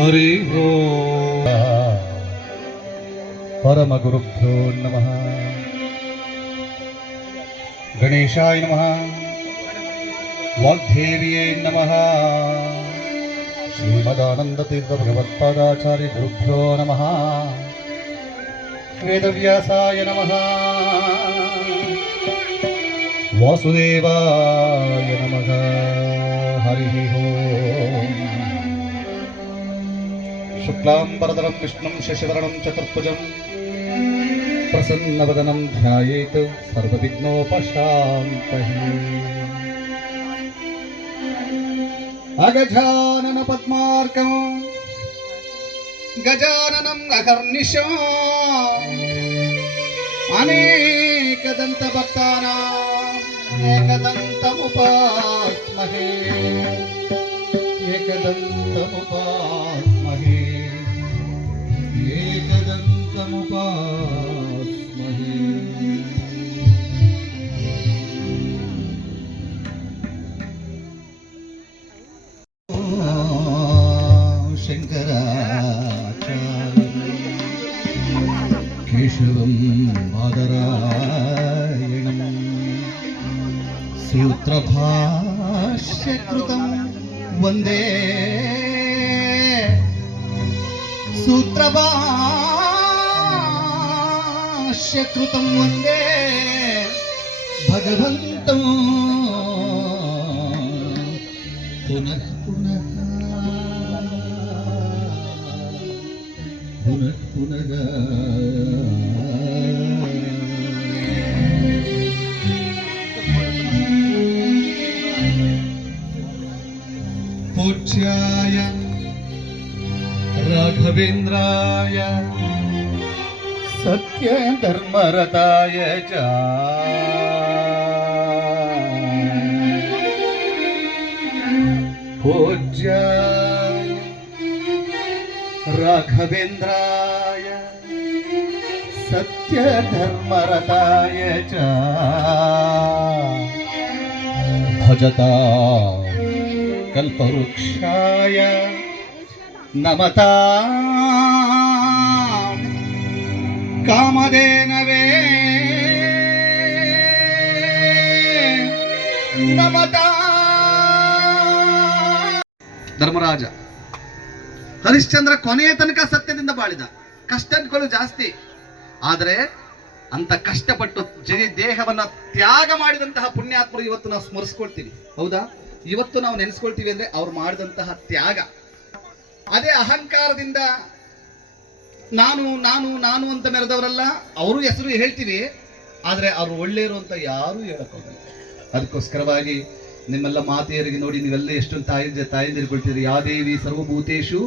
ಹರಿ ಓಂ. ಪರಮ ಗುರುಭ್ಯೋ ನಮಃ. ಗಣೇಶಾಯ ನಮಃ. ವಾಗ್ದೇವಿಯೇ ನಮಃ. ಶ್ರೀಮದಾನಂದ ತೀರ್ಥ ಭಗವತ್ಪಾದಾಚಾರ್ಯ ಗುರುಭ್ಯೋ ನಮಃ. ವೇದವ್ಯಾಸಾಯ ನಮಃ. ವಾಸುದೇವಾಯ ನಮಃ. ಹರಿ ಓಂ. ಶುಕ್ಲಾಂಬರಧರಂ ವಿಷ್ಣುಂ ಶಶಿವರ್ಣಂ ಚತುರ್ಭುಜಂ ಪ್ರಸನ್ನವದನಂ ಧ್ಯಾಯೇತ್ ಸರ್ವವಿಘ್ನೋಪಶಾಂತಯೇ. ಅಗಜಾನನ ಪದ್ಮಾರ್ಕಂ ಗಜಾನನಂ ಅಹರ್ನಿಶಂ ಅನೇಕದಂತ ಭಕ್ತಾನಾಂ ಏಕದಂತಮುಪಾಸ್ಮಹೇ. ಏಕದಂತಮುಪಾಸ್ಮಹೇ. ಏಕದಂತಮುಪಾಸ್ಮಹೇ. ಕೇಶವಂ ಬಾದರಾಯಣಂ ಸೂತ್ರಭಾಷ್ಯಕೃತಂ ವಂದೇ. ಸೂತ್ರಭಾಷ್ಯಕೃತಂ ವಂದೇ ಭಗವಂತಂ ಪುನಃ ಪುನಃ ಪುನಃ ಪುನಃ. ಪೂಜ್ಯಾಯ ರಾಘವೇಂದ್ರಾಯ ಸತ್ಯ ಧರ್ಮರತಾಯ ಚ ಪೂಜ್ಯಾಯ ರಾಘವೇಂದ್ರಾಯ ಸತ್ಯ ಧರ್ಮರತಾಯ ಚ ಭಜತಾ ಕಲ್ಪವೃಕ್ಷಾಯ ನಮತಾ ಕಾಮಧೇನವೇ ನಮತಾ. ಧರ್ಮರಾಜ ಹರಿಶ್ಚಂದ್ರ ಕೊನೆಯ ತನಕ ಸತ್ಯದಿಂದ ಬಾಳಿದ. ಕಷ್ಟಗಳು ಜಾಸ್ತಿ, ಆದರೆ ಅಂತ ಕಷ್ಟಪಟ್ಟು ದೇಹವನ್ನ ತ್ಯಾಗ ಮಾಡಿದಂತಹ ಪುಣ್ಯಾತ್ಮರು ಇವತ್ತು ನಾವು ಸ್ಮರಿಸ್ಕೊಳ್ತೀವಿ. ಹೌದಾ? ಇವತ್ತು ನಾವು ನೆನೆಸ್ಕೊಳ್ತೀವಿ ಅಂದ್ರೆ ಅವ್ರು ಮಾಡಿದಂತಹ ತ್ಯಾಗ. ಅದೇ ಅಹಂಕಾರದಿಂದ ನಾನು ನಾನು ನಾನು ಅಂತ ಮೆರೆದವರಲ್ಲ. ಅವರು ಹೆಸರು ಹೇಳ್ತೀವಿ, ಆದ್ರೆ ಅವ್ರು ಒಳ್ಳೆಯರು ಅಂತ ಯಾರು ಹೇಳಕ್ಕೋಗಲ್ಲ. ಅದಕ್ಕೋಸ್ಕರವಾಗಿ ನಿಮ್ಮೆಲ್ಲ ಮಾತೆಯರಿಗೆ ನೋಡಿ, ನೀವೆಲ್ಲ ಎಷ್ಟೊಂದು ತಾಯಿಂದಿರ್ಕೊಳ್ತೀರಿ. ಯಾದೇವಿ ಸರ್ವಭೂತೇಶು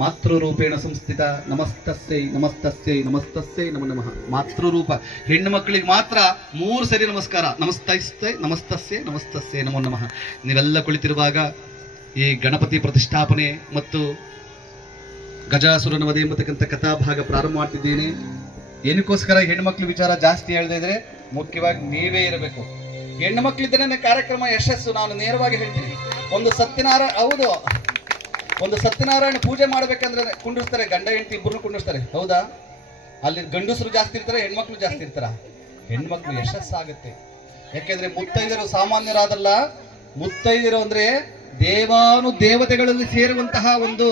ಮಾತೃರೂಪೇಣ ಸಂಸ್ಥಿತ. ನಮಸ್ತಸ್ಸೈ ನಮಸ್ತಸ್ಸೈ ನಮಸ್ತಸ್ಸೈ ನಮೋ ನಮಃ. ಮಾತೃರೂಪ ಹೆಣ್ಣು ಮಕ್ಕಳಿಗೆ ಮಾತ್ರ 3 ಸರಿ ನಮಸ್ಕಾರ. ನಮಸ್ತಸ್ಸೈ ನಮಸ್ತಸ್ಸೈ ನಮಸ್ತಸ್ಸೈ ನಮೋ ನಮಃ. ನೀವೆಲ್ಲ ಕುಳಿತಿರುವಾಗ ಈ ಗಣಪತಿ ಪ್ರತಿಷ್ಠಾಪನೆ ಮತ್ತು ಗಜಾಸುರನ ವಧೆ ಎಂಬತಕ್ಕಂಥ ಕಥಾಭಾಗ ಪ್ರಾರಂಭ ಮಾಡ್ತಿದ್ದೇನೆ. ಏನಕ್ಕೋಸ್ಕರ ಹೆಣ್ಮಕ್ಳ ವಿಚಾರ ಜಾಸ್ತಿ ಹೇಳ್ತಾ ಇದ್ರೆ ಮುಖ್ಯವಾಗಿ ನೀವೇ ಇರಬೇಕು. ಹೆಣ್ಣು ಮಕ್ಕಳಿದ್ರೆ ಕಾರ್ಯಕ್ರಮ ಯಶಸ್ಸು. ನಾನು ನೇರವಾಗಿ ಹೇಳ್ತೀನಿ, ಒಂದು ಸತ್ಯನಾರಾಯಣ ಪೂಜೆ ಮಾಡ್ಬೇಕಂದ್ರೆ ಕುಂಡಿಸ್ತಾರೆ, ಗಂಡ ಹೆಂಡತಿ ಇಬ್ಬರನ್ನು ಕುಂಡಿಸ್ತಾರೆ. ಹೌದಾ? ಅಲ್ಲಿ ಗಂಡಸರು ಜಾಸ್ತಿ ಇರ್ತಾರೆ, ಹೆಣ್ಮಕ್ಳು ಜಾಸ್ತಿ ಇರ್ತಾರ. ಹೆಣ್ಮಕ್ಳು ಯಶಸ್ಸಾಗುತ್ತೆ. ಯಾಕೆಂದ್ರೆ ಮುತ್ತೈದರು ಸಾಮಾನ್ಯರಾದಲ್ಲ. ಮುತ್ತೈದರು ಅಂದ್ರೆ ದೇವಾನು ದೇವತೆಗಳಲ್ಲಿ ಸೇರುವಂತಹ ಒಂದು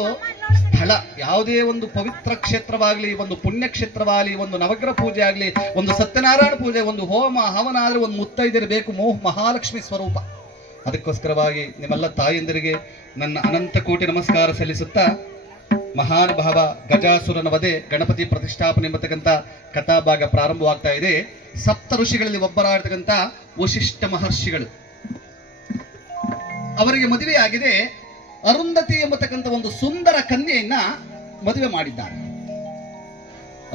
ಸ್ಥಳ. ಯಾವುದೇ ಒಂದು ಪವಿತ್ರ ಕ್ಷೇತ್ರವಾಗಲಿ, ಒಂದು ಪುಣ್ಯ ಕ್ಷೇತ್ರವಾಗಲಿ, ಒಂದು ನವಗ್ರಹ ಪೂಜೆ ಆಗಲಿ, ಒಂದು ಸತ್ಯನಾರಾಯಣ ಪೂಜೆ, ಒಂದು ಹೋಮ ಹವನ ಆದ್ರೆ ಒಂದು ಮುತ್ತೈದಿರಬೇಕು. ಮಹಾಲಕ್ಷ್ಮಿ ಸ್ವರೂಪ. ಅದಕ್ಕೋಸ್ಕರವಾಗಿ ನಿಮ್ಮೆಲ್ಲ ತಾಯಂದಿರಿಗೆ ನನ್ನ ಅನಂತ ಕೋಟಿ ನಮಸ್ಕಾರ ಸಲ್ಲಿಸುತ್ತಾ, ಮಹಾನುಭಾವ ಗಜಾಸುರನ ವಧೆ ಗಣಪತಿ ಪ್ರತಿಷ್ಠಾಪನೆ ಎಂಬತಕ್ಕಂಥ ಕಥಾಭಾಗ ಪ್ರಾರಂಭವಾಗ್ತಾ ಇದೆ. ಸಪ್ತ ಋಷಿಗಳಲ್ಲಿ ಒಬ್ಬರಾಗಿರ್ತಕ್ಕಂಥ ವಶಿಷ್ಠ ಮಹರ್ಷಿಗಳು, ಅವರಿಗೆ ಮದುವೆ ಆಗಿದೆ. ಅರುಂಧತಿ ಎಂಬತಕ್ಕಂಥ ಒಂದು ಸುಂದರ ಕನ್ಯೆಯನ್ನ ಮದುವೆ ಮಾಡಿದ್ದಾರೆ.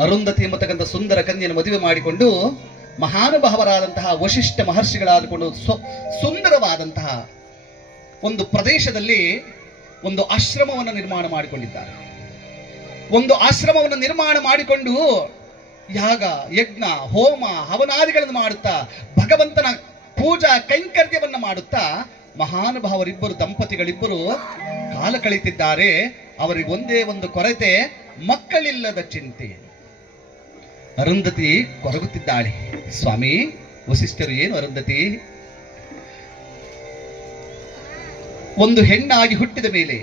ಅರುಂಧತಿ ಎಂಬತಕ್ಕಂಥ ಸುಂದರ ಕನ್ಯೆಯನ್ನು ಮದುವೆ ಮಾಡಿಕೊಂಡು ಮಹಾನುಭಾವರಾದಂತಹ ವಶಿಷ್ಠ ಮಹರ್ಷಿಗಳಾದುಕೊಂಡು ಸುಂದರವಾದಂತಹ ಒಂದು ಪ್ರದೇಶದಲ್ಲಿ ಒಂದು ಆಶ್ರಮವನ್ನು ನಿರ್ಮಾಣ ಮಾಡಿಕೊಂಡಿದ್ದಾರೆ. ಒಂದು ಆಶ್ರಮವನ್ನು ನಿರ್ಮಾಣ ಮಾಡಿಕೊಂಡು ಯಾಗ ಯಜ್ಞ ಹೋಮ ಹವನಾದಿಗಳನ್ನು ಮಾಡುತ್ತಾ ಭಗವಂತನ ಪೂಜಾ ಕೈಂಕರ್ಯವನ್ನು ಮಾಡುತ್ತಾ ಮಹಾನುಭಾವರಿಬ್ಬರು ದಂಪತಿಗಳಿಬ್ಬರು ಕಾಲ ಕಳೆಯುತ್ತಿದ್ದಾರೆ. ಅವರಿಗೆ ಒಂದೇ ಒಂದು ಕೊರತೆ, ಮಕ್ಕಳಿಲ್ಲದ ಚಿಂತೆ. ಅರುಂಧತಿ ಕೊರಗುತ್ತಿದ್ದಾಳೆ. ಸ್ವಾಮಿ, ವಸಿಷ್ಠರು ಏನು ಅರುಂಧತಿ, ಒಂದು ಹೆಣ್ಣಾಗಿ ಹುಟ್ಟಿದ ಮೇಲೆ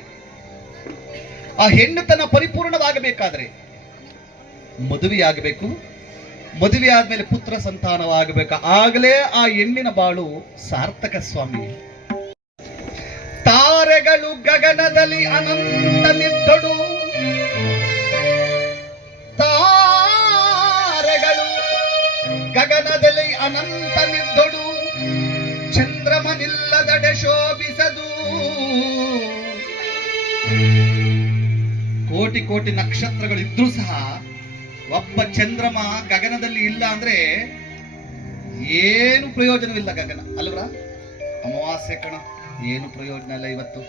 ಆ ಹೆಣ್ಣು ತನ್ನ ಪರಿಪೂರ್ಣವಾಗಬೇಕಾದ್ರೆ ಮದುವೆಯಾಗಬೇಕು. ಮದುವೆ ಆದ್ಮೇಲೆ ಪುತ್ರ ಸಂತಾನವಾಗಬೇಕು. ಆಗಲೇ ಆ ಹೆಣ್ಣಿನ ಬಾಳು ಸಾರ್ಥಕ. ಸ್ವಾಮಿ, ತಾರೆಗಳು ಗಗನದಲ್ಲಿ ಅನಂತ ನಿದ್ದೊಡು, ತಾರೆಗಳು ಗಗನದಲ್ಲಿ ಅನಂತ ನಿದ್ದೊಡು, ಚಂದ್ರಮನಿಲ್ಲದಡೆ ಶೋಭಿಸದು. ಕೋಟಿ ಕೋಟಿ ನಕ್ಷತ್ರಗಳು ಇದ್ರೂ ಸಹ ಒಬ್ಬ ಚಂದ್ರಮ ಗಗನದಲ್ಲಿ ಇಲ್ಲ ಅಂದ್ರೆ ಏನು ಪ್ರಯೋಜನವಿಲ್ಲ. ಗಗನ ಅಲ್ವರ, ಅಮಾವಾಸ್ಯೆ ಕಣ, ಏನು ಪ್ರಯೋಜನ ಇಲ್ಲ. ಇವತ್ತು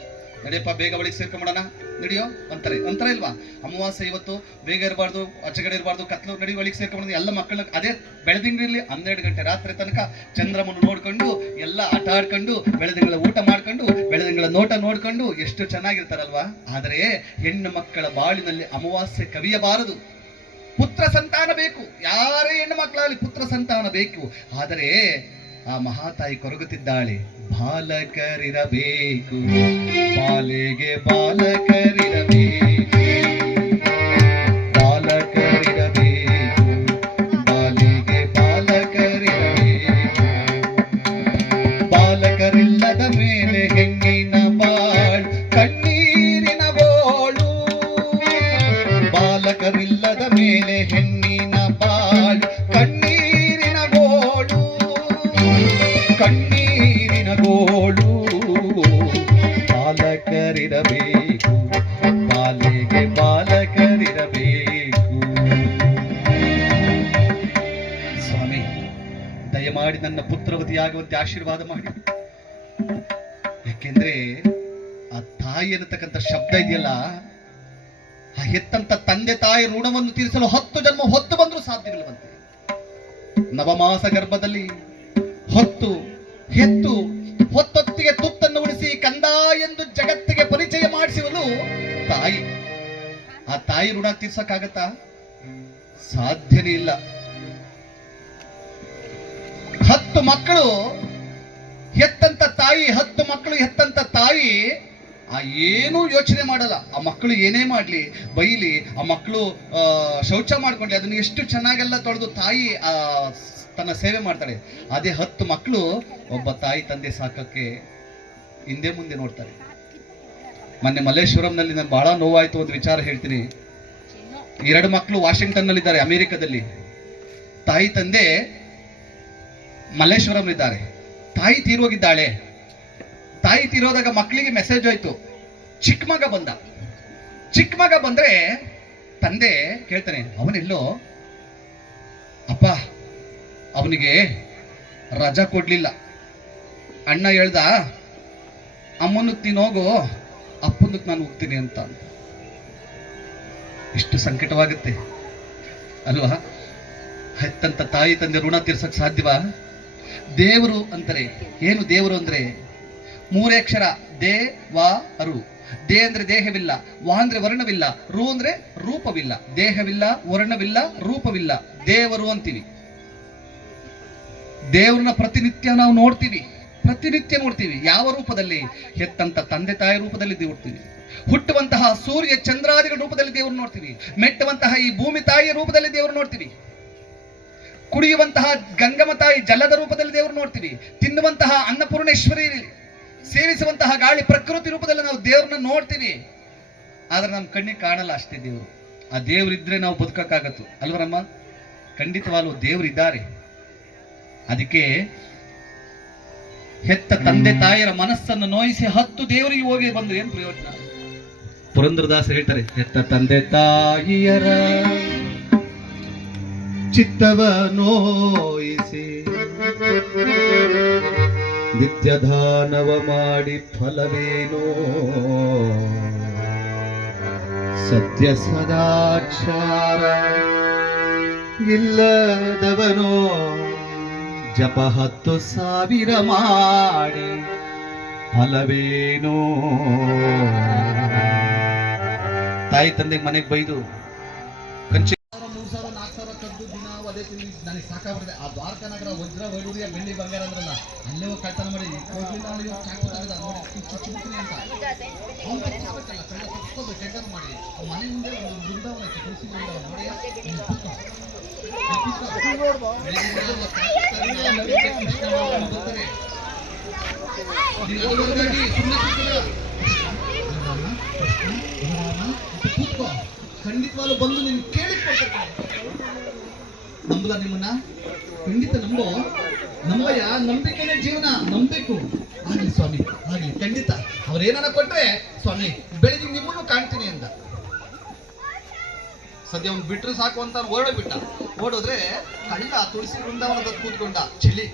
ನಡೆಯಪ್ಪ, ಬೇಗ ಒಳಗೆ ಸೇರ್ಕೊಂಬಿಡೋಣ, ನಡೆಯೋ ಅಂತಾರೆ ಇಲ್ವಾ? ಅಮಾವಾಸ್ಯೆ ಇವತ್ತು ಬೇಗ ಇರಬಾರ್ದು, ಆಚೆಗಡೆ ಇರಬಾರ್ದು, ಕತ್ಲು ನಡಿ, ಒಳಗೆ ಸೇರ್ಕೊಂಡು ಎಲ್ಲ ಮಕ್ಕಳನ್ನ ಅದೇ ಬೆಳದಿಂಗ್ರಲ್ಲಿ 12 ಗಂಟೆ ರಾತ್ರಿ ತನಕ ಚಂದ್ರಮನ್ನು ನೋಡ್ಕೊಂಡು ಎಲ್ಲ ಆಟ ಆಡ್ಕೊಂಡು ಬೆಳದಿಂಗಳ ಊಟ ಮಾಡ್ಕೊಂಡು ಬೆಳದಿಂಗಳ ನೋಟ ನೋಡ್ಕೊಂಡು ಎಷ್ಟು ಚೆನ್ನಾಗಿರ್ತಾರಲ್ವಾ? ಆದರೆ ಹೆಣ್ಣು ಮಕ್ಕಳ ಬಾಳಿನಲ್ಲಿ ಅಮಾವಾಸ್ಯೆ ಕವಿಯಬಾರದು. ಪುತ್ರ ಸಂತಾನ ಬೇಕು. ಯಾರೇ ಹೆಣ್ಣು ಮಕ್ಕಳಲ್ಲಿ ಪುತ್ರ ಸಂತಾನ ಬೇಕು. ಆದರೆ ಆ ಮಹಾತಾಯಿ ಕೊರಗುತ್ತಿದ್ದಾಳೆ. ಬಾಲಕರಿರಬೇಕು, ಬಾಲೆಗೆ ಬಾಲಕರಿರಬೇಕು, ಬಾಲಕರಿರಬೇಕು, ಬಾಲೆಗೆ ಬಾಲಕರಿರಬೇಕು. ಬಾಲಕರಿಲ್ಲದ ಮೇಲೆ ಹೆಣ್ಣಿನ ಬಾಳ್ ಕಣ್ಣೀರಿನ ಗೋಳು, ಬಾಲಕರಿಲ್ಲದ ಮೇಲೆ ಹೆಣ್ಣಿನ ಬಾಳ್ ಕಣ್ಣೀರಿನ ಗೋಳು, ಕಣ್ಣೀರಿನ ಗೋಳು. ಬಾಲಕರಿರಬೇಕು, ಬಾಲೆಗೆ ಬಾಲಕರಿರಬೇಕು. ಸ್ವಾಮಿ, ದಯಮಾಡಿ ನನ್ನ ಪುತ್ರವತಿಯಾಗುವಂತೆ ಆಶೀರ್ವಾದ ಮಾಡಿ. ಯಾಕೆಂದ್ರೆ ಆ ತಾಯಿ ಅನ್ನತಕ್ಕಂಥ ಶಬ್ದ ಇದೆಯಲ್ಲ, ಆ ಹೆತ್ತಂತ ತಂದೆ ತಾಯಿ ಋಣವನ್ನು ತೀರಿಸಲು 10 ಜನ್ಮ ಹೊತ್ತು ಬಂದರೂ ಸಾಧ್ಯವಿಲ್ಲವಂತೆ. ನವಮಾಸ ಗರ್ಭದಲ್ಲಿ ಹೆತ್ತು ಹೊತ್ತೊತ್ತಿಗೆ ತುತ್ತನ್ನು ಉಳಿಸಿ ಕಂದ ಎಂದು ಜಗತ್ತಿಗೆ ಪರಿಚಯ ಮಾಡಿಸುವಲು ತಾಯಿ. ಆ ತಾಯಿ ಋಣ ತೀರ್ಸಕ್ಕಾಗತ್ತಾ? ಸಾಧ್ಯನೇ ಇಲ್ಲ. 10 ಮಕ್ಕಳು ಹೆತ್ತಂತ ತಾಯಿ, 10 ಮಕ್ಕಳು ಹೆತ್ತಂತ ತಾಯಿ ಏನೂ ಯೋಚನೆ ಮಾಡಲ್ಲ. ಆ ಮಕ್ಕಳು ಏನೇ ಮಾಡ್ಲಿ, ಬೈಲಿ, ಆ ಮಕ್ಕಳು ಶೌಚ ಮಾಡ್ಕೊಂಡ್ಲಿ, ಅದನ್ನ ಎಷ್ಟು ಚೆನ್ನಾಗೆಲ್ಲ ತೊಳೆದು ತಾಯಿ ತನ್ನ ಸೇವೆ ಮಾಡ್ತಾಳೆ. ಅದೇ 10 ಮಕ್ಕಳು ಒಬ್ಬ ತಾಯಿ ತಂದೆ ಸಾಕಕ್ಕೆ ಹಿಂದೆ ಮುಂದೆ ನೋಡ್ತಾರೆ. ಮೊನ್ನೆ ಮಲ್ಲೇಶ್ವರಂನಲ್ಲಿ ನಾನು ಬಹಳ ನೋವಾಯ್ತು. ಒಂದು ವಿಚಾರ ಹೇಳ್ತೀನಿ. 2 ಮಕ್ಕಳು ವಾಷಿಂಗ್ಟನ್ ನಲ್ಲಿ ಇದ್ದಾರೆ, ಅಮೆರಿಕದಲ್ಲಿ. ತಾಯಿ ತಂದೆ ಮಲ್ಲೇಶ್ವರಂ ಇದ್ದಾರೆ. ತಾಯಿ ತೀರೋಗಿದ್ದಾಳೆ. ತಾಯಿ ತೀರೋದಾಗ ಮಕ್ಕಳಿಗೆ ಮೆಸೇಜ್ ಹೋಯ್ತು. ಚಿಕ್ಕ ಮಗ ಬಂದ್ರೆ ತಂದೆ ಕೇಳ್ತಾನೆ, ಅವನೆಲ್ಲೋ ಅಪ್ಪ, ಅವನಿಗೆ ರಜಾ ಕೊಡ್ಲಿಲ್ಲ. ಅಣ್ಣ ಹೇಳ್ದ, ಅಮ್ಮನಕ್ಕೆ ನೀನು ಹೋಗು, ಅಪ್ಪನಕ್ಕೆ ನಾನು ಹೋಗ್ತೀನಿ ಅಂತ. ಇಷ್ಟು ಸಂಕಟವಾಗುತ್ತೆ ಅಲ್ವಾ? ಹೆತ್ತಂತ ತಾಯಿ ತಂದೆ ಋಣ ತೀರ್ಸಕ್ ಸಾಧ್ಯವಾ? ದೇವರು ಅಂತಾರೆ. ಏನು ದೇವರು ಅಂದ್ರೆ 3 ಅಕ್ಷರ, ದೇ ವಾ ರು. ದೇ ಅಂದ್ರೆ ದೇಹವಿಲ್ಲ, ವಾ ಅಂದ್ರೆ ವರ್ಣವಿಲ್ಲ, ರು ಅಂದ್ರೆ ರೂಪವಿಲ್ಲ. ದೇಹವಿಲ್ಲ, ವರ್ಣವಿಲ್ಲ, ರೂಪವಿಲ್ಲ, ದೇವರು ಅಂತೀವಿ. ದೇವರನ್ನ ಪ್ರತಿನಿತ್ಯ ನಾವು ನೋಡ್ತೀವಿ. ಯಾವ ರೂಪದಲ್ಲಿ? ಹೆತ್ತಂತ ತಂದೆ ತಾಯಿ ರೂಪದಲ್ಲಿ ನೋಡ್ತೀವಿ. ಹುಟ್ಟುವಂತಹ ಸೂರ್ಯ ಚಂದ್ರಾದಿಗಳ ರೂಪದಲ್ಲಿ ದೇವರು ನೋಡ್ತೀವಿ. ಮೆಟ್ಟುವಂತಹ ಈ ಭೂಮಿ ತಾಯಿಯ ರೂಪದಲ್ಲಿ ದೇವರು ನೋಡ್ತೀವಿ. ಕುಡಿಯುವಂತಹ ಗಂಗಮ್ಮ ತಾಯಿ ಜಲದ ರೂಪದಲ್ಲಿ ದೇವರು ನೋಡ್ತೀವಿ. ತಿನ್ನುವಂತಹ ಅನ್ನಪೂರ್ಣೇಶ್ವರಿ, ಸೇವಿಸುವಂತಹ ಗಾಳಿ ಪ್ರಕೃತಿ ರೂಪದಲ್ಲಿ ನಾವು ದೇವ್ರನ್ನ ನೋಡ್ತೀವಿ. ಆದ್ರೆ ನಮ್ಮ ಕಣ್ಣಿಗೆ ಕಾಣಲ್ಲ ಅಷ್ಟೇ ದೇವರು. ಆ ದೇವರಿದ್ರೆ ನಾವು ಬದುಕಕ್ಕಾಗತ್ತು ಅಲ್ವರಮ್ಮ? ಖಂಡಿತವಾಗ್ಲೂ ದೇವರಿದ್ದಾರೆ. ಅದಕ್ಕೆ ಹೆತ್ತ ತಂದೆ ತಾಯಿಯರ ಮನಸ್ಸನ್ನು ನೋಯಿಸಿ 10 ದೇವರಿಗೆ ಹೋಗಿ ಬಂದು ಏನು ಪ್ರಯೋಜನ? ಪುರಂದರದಾಸ ಹೇಳ್ತಾರೆ, ಹೆತ್ತ ತಂದೆ ತಾಯಿಯರ ಚಿತ್ತವ ನೋಯಿಸಿ ನಿತ್ಯದಾನವ ಮಾಡಿ ಫಲವೇನೋ, ಸತ್ಯ ಸದಾಚಾರ ಇಲ್ಲದವನೋ, ಜಪ 10,000 ಮಾಡಿ ಫಲವೇನೋ. ತಾಯಿ ತಂದೆಗೆ ಮನೆಗೆ ಬೈದು ಕಂಚಿ 3,000 4,000 ಕದ್ದು ದಿನ ಅದೇ ತಿಂದು ನನಗೆ ಸಾಕಾಗ್ಬಿಟ್ಟಿದೆ. ಆ ದ್ವಾರಕಾ ನಗರ ವಜ್ರ ವೈಡೂರ್ಯ ಬೆಳ್ಳಿ ಬಂಗಾರ ಅಂದ್ರಲ್ಲ, ಅಲ್ಲೇ ಹೋಗಿ ಕಳ್ತನ ಮಾಡಿ ಹೋಗ್ಲಿಲ್ಲ ಅಲ್ಲಿ ಚಾಕು ತೆಗೆದ ನೋಡಿ ಚುಚ್ಚುಬಿಡ್ತೀನಿ ಅಂತ ಅವ್ನು ತಪ್ಪಿಸ್ಬೇಕಲ್ಲ, ಕಳ್ಳ ತಪ್ಪಿಸ್ಕೋದು ಟೆಂಡರ್ ಮಾಡಿ ಮನೆ ಮುಂದೆ ಒಂದು ಬೃಂದಾವನಕ್ಕೆ ತುಳಸಿ ಬೃಂದಾವನ ನೋಡಿ ಕೂತ್ಕೋ, ಖಂಡಿತವಾಗ್ಲೂ ಬಂದು ನೀನು ಕೇಳಿಕೊಡ್ತಾರೆ. ನಂಬಲ್ಲ ನಿಮ್ಮನ್ನ? ಖಂಡಿತ ನಂಬಯ್ಯ, ನಂಬಿಕೆನೇ ಜೀವನ, ನಂಬೇಕು. ಆಗ್ಲಿ ಸ್ವಾಮಿ, ಆಗ್ಲಿ, ಖಂಡಿತ ಅವ್ರೇನಾರ ಕೊಟ್ರೆ ಸ್ವಾಮಿ ಬೆಳಿಗ್ಗೆ ನಿಮ್ಮನ್ನು ಕಾಣ್ತೀನಿ ಅಂದ. ಸದ್ಯ ಅವ್ನು ಬಿಟ್ರೆ ಸಾಕು ಅಂತ ಓಡೋಗ್ಬಿಟ್ಟ. ಓಡೋದ್ರೆ ಕಳ್ಳ ತುಳಸಿ ಬೃಂದಾವನದ ಕೂತ್ಕೊಂಡ, ಚಳಿ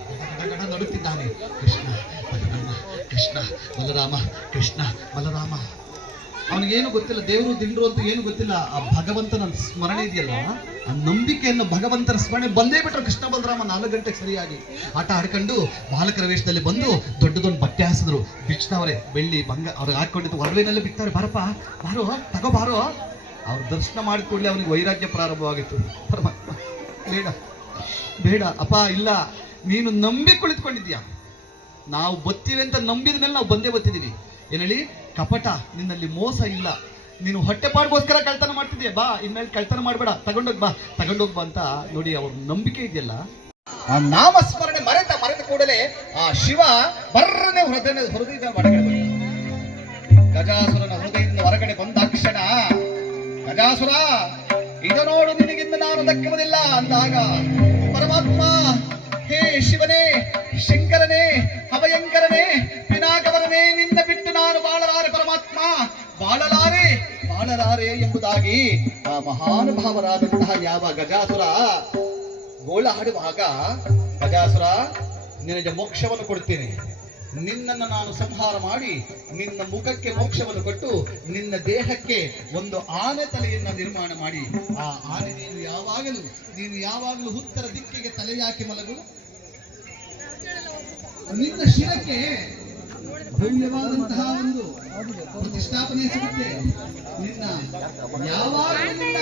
ಗಡ ನಡುತ್ತಿದ್ದಾನೆ. ಕೃಷ್ಣ ಬಲರಾಮ, ಕೃಷ್ಣ ಬಲರಾಮ, ಕೃಷ್ಣ ಬಲರಾಮ. ಅವನಿಗೇನು ಗೊತ್ತಿಲ್ಲ, ದೇವರು ದಿಂಡ್ರು ಅಂತ ಏನು ಗೊತ್ತಿಲ್ಲ. ಆ ಭಗವಂತನ ಸ್ಮರಣೆ ಇದೆಯಲ್ಲ, ಆ ನಂಬಿಕೆಯನ್ನು ಭಗವಂತನ ಸ್ಮರಣೆ ಬಂದೇ ಬಿಟ್ರು ಕೃಷ್ಣ ಬಲರಾಮ 4 ಗಂಟೆಗೆ ಸರಿಯಾಗಿ ಆಟ ಆಡ್ಕೊಂಡು ಬಾಲಕರ ವೇಷದಲ್ಲಿ ಬಂದು ದೊಡ್ಡದೊಂದು ಬಟ್ಟೆ ಹಾಸಿದ್ರು, ಬಿಚ್ಚದವ್ರೆ ಬೆಳ್ಳಿ ಬಂಗ ಅವ್ರಿಗೆ ಹಾಕೊಂಡಿದ್ದು ಒಡವೆನಲ್ಲೇ ಬಿಡ್ತಾರೆ. ಬಾರಪ್ಪ ಬಾರೋ, ತಗೋ ಬಾರೋ. ಅವ್ರ ದರ್ಶನ ಮಾಡಿಕೊಳ್ಳಿ ಅವನಿಗೆ ವೈರಾಗ್ಯ ಪ್ರಾರಂಭವಾಗಿತ್ತು. ಪರಮಾತ್ಮ ಬೇಡ ಬೇಡ ಅಪ್ಪ, ಇಲ್ಲ, ನೀನು ನಂಬಿ ಕುಳಿತುಕೊಂಡಿದ್ಯಾ. ನಾವು ಬತ್ತೀವಿ ಅಂತ ನಂಬಿದ ಮೇಲೆ ನಾವು ಬಂದೇ ಬತ್ತಿದ್ದೀವಿ. ಏನ್ ಹೇಳಿ, ಕಪಟ, ನಿನ್ನಲ್ಲಿ ಮೋಸ ಇಲ್ಲ. ನೀನು ಹೊಟ್ಟೆಪಾಡ್ಗೋಸ್ಕರ ಕಳ್ತನ ಮಾಡ್ತಿದ್ಯಾ, ಬಾ ಇನ್ಮೇಲೆ ಕಳ್ತನ ಮಾಡಬೇಡ, ತಗೊಂಡೋಗ್ ಬಾ ಅಂತ ನೋಡಿ ಅವ್ರ ನಂಬಿಕೆ ಇದೆಯಲ್ಲ. ಆ ನಾಮಸ್ಮರಣೆ ಮರೆತ ಕೂಡಲೇ ಆ ಶಿವ ಬರ್ರನೆ ಹೃದಯದ ಹೊರಗಡೆ ಬಂದ. ಗಜಾಸುರನ ಹೃದಯದಿಂದ ಹೊರಗಡೆ ಬಂದಾಕ್ಷಣ, ಗಜಾಸುರ ಇದು ನೋಡು, ನಿನಗಿಂದ ನಾನು ದಕ್ಕುವುದಿಲ್ಲ ಅಂದಾಗ ಪರಮಾತ್ಮ, ಹೇ ಶಿವನೇ, ಶಂಕರನೇ, ಅಭಯಂಕರನೇ, ಪಿನಾಕವರನೇ, ನಿನ್ನ ಬಿಟ್ಟು ನಾನು ಬಾಳಲಾರೆ ಪರಮಾತ್ಮ, ಬಾಳಲಾರೆ ಎಂಬುದಾಗಿ ಆ ಮಹಾನುಭಾವರಾದಂತಹ ಯಾವ ಗಜಾಸುರ ಗೋಳಾಡುವಾಗ, ಗಜಾಸುರ ನಿನಗೆ ಮೋಕ್ಷವನ್ನು ಕೊಡ್ತೀನಿ, ನಿನ್ನನ್ನು ನಾನು ಸಂಹಾರ ಮಾಡಿ ನಿನ್ನ ಮುಖಕ್ಕೆ ಮೋಕ್ಷವನ್ನು ಕೊಟ್ಟು ನಿನ್ನ ದೇಹಕ್ಕೆ ಒಂದು ಆನೆ ತಲೆಯನ್ನ ನಿರ್ಮಾಣ ಮಾಡಿ, ಆ ಆನೆ ನೀನು ಯಾವಾಗಲೂ ಉತ್ತರ ದಿಕ್ಕಿಗೆ ತಲೆಯಾಕಿ ಮಲಗು, ನಿನ್ನ ಶಿರಕ್ಕೆ ಭವ್ಯವಾದಂತಹ ಒಂದು ಪ್ರತಿಷ್ಠಾಪನೆ ಸಿಗುತ್ತೆ, ನಿನ್ನ ಯಾವಾಗಲೂ ನಿನ್ನ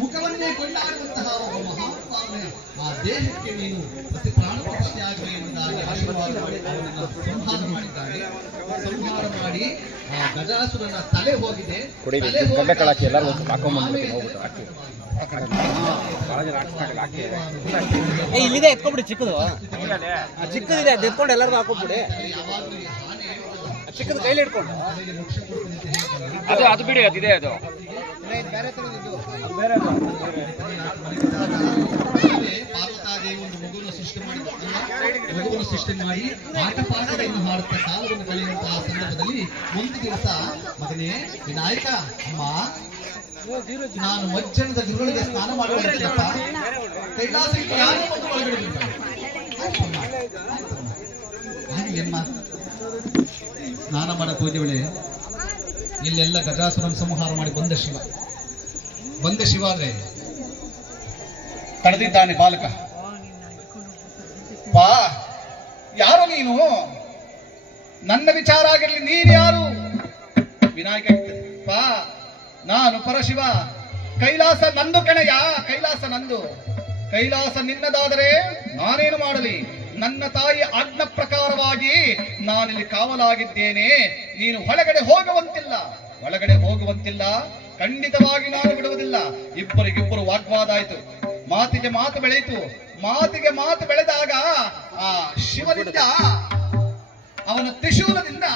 ಮುಖವನ್ನೇ ಕೊಂಡಾಡುವಂತಹ ಒಬ್ಬ ಮಹಾನುಭಾವನೆ ಆ ದೇಹಕ್ಕೆ ನೀನು ಪ್ರತಿ ಪ್ರಾಣ ಪ್ರತಿಷ್ಠೆ ಆಗಲಿ ಎಂಬುದಾಗಿ ಆಶೀರ್ವಾದ ಮಾಡಿ ಅವನನ್ನು ಸಂಹಾರ ಮಾಡಿದ್ದಾರೆ. ಸಂಹಾರ ಮಾಡಿ ಆ ಗಜಾಸುರನ ತಲೆ ಹೋಗಿದೆ. ಇಲ್ಲಿದೆ ಎತ್ಕೊಂಡ್ಬಿಡಿ, ಚಿಕ್ಕದು ಚಿಕ್ಕದಿದೆ, ಅದು ಎತ್ಕೊಂಡು ಎಲ್ಲರಿಗೂ ಹಾಕೊಂಡ್ಬಿಡಿ, ಚಿಕ್ಕದು ಕೈಲಿ ಇಟ್ಕೊಂಡು. ಅದು ಬಿಡಿ, ಅದಿದೆ, ಅದು ಪಾರ್ವತಾದೇವಿ ಒಂದು ಮಗುವನ್ನು ಸೃಷ್ಟಿ ಮಾಡಿ ಆಟ ಪಾಠಗಳನ್ನು ಹಾಡುತ್ತಾ ಕಾಲವನ್ನು ಕಳೆಯುವಂತಹ ಸಂದರ್ಭದಲ್ಲಿ ಒಂದು ದಿವಸ, ಮಗನೇ ವಿನಾಯಕ, ಅಮ್ಮ ನಾನು ಮಜ್ಜನದ ಗುರುಗಳಿಗೆ ಸ್ನಾನ ಮಾಡುವಂತಪ್ಪ, ಕೈಲಾಸಕ್ಕೆ ಯಾರೇ ಒಂದು ಒಳಗಡೆ ಬಿಡ್ತಾರೆ. ಹಾಗೆ ಅಮ್ಮ ಸ್ನಾನ ಮಾಡಕ್ ಹೋಗಿವಳೆ. ಇಲ್ಲೆಲ್ಲ ಗಜಾಸುರನ ಸಂಹಾರ ಮಾಡಿ ಬಂದ ಶಿವ ಆದ್ರೆ ತಡೆದಿದ್ದಾನೆ ಬಾಲಕ. ಪಾ, ಯಾರು ನೀನು? ನನ್ನ ವಿಚಾರ ಆಗಿರ್ಲಿ, ನೀನು ಯಾರು? ವಿನಾಯಕ, ಪಾ ನಾನು ಪರಶಿವ, ಕೈಲಾಸ ನಂದು ಕಣಯ್ಯ, ಕೈಲಾಸ ನಂದು. ಕೈಲಾಸ ನಿನ್ನದಾದರೆ ನಾನೇನು ಮಾಡಲಿ? ನನ್ನ ತಾಯಿ ಆಜ್ಞಾ ಪ್ರಕಾರವಾಗಿ ನಾನಿಲ್ಲಿ ಕಾವಲಾಗಿದ್ದೇನೆ. ನೀನು ಒಳಗಡೆ ಹೋಗುವಂತಿಲ್ಲ, ಖಂಡಿತವಾಗಿ ನಾನು ಬಿಡುವುದಿಲ್ಲ. ಇಬ್ಬರಿಗಿಬ್ಬರು ವಾಗ್ವಾದ ಆಯ್ತು, ಮಾತಿಗೆ ಮಾತು ಬೆಳೆದಾಗ ಆ ಶಿವನಿಂದ, ಅವನ ತ್ರಿಶೂಲದಿಂದ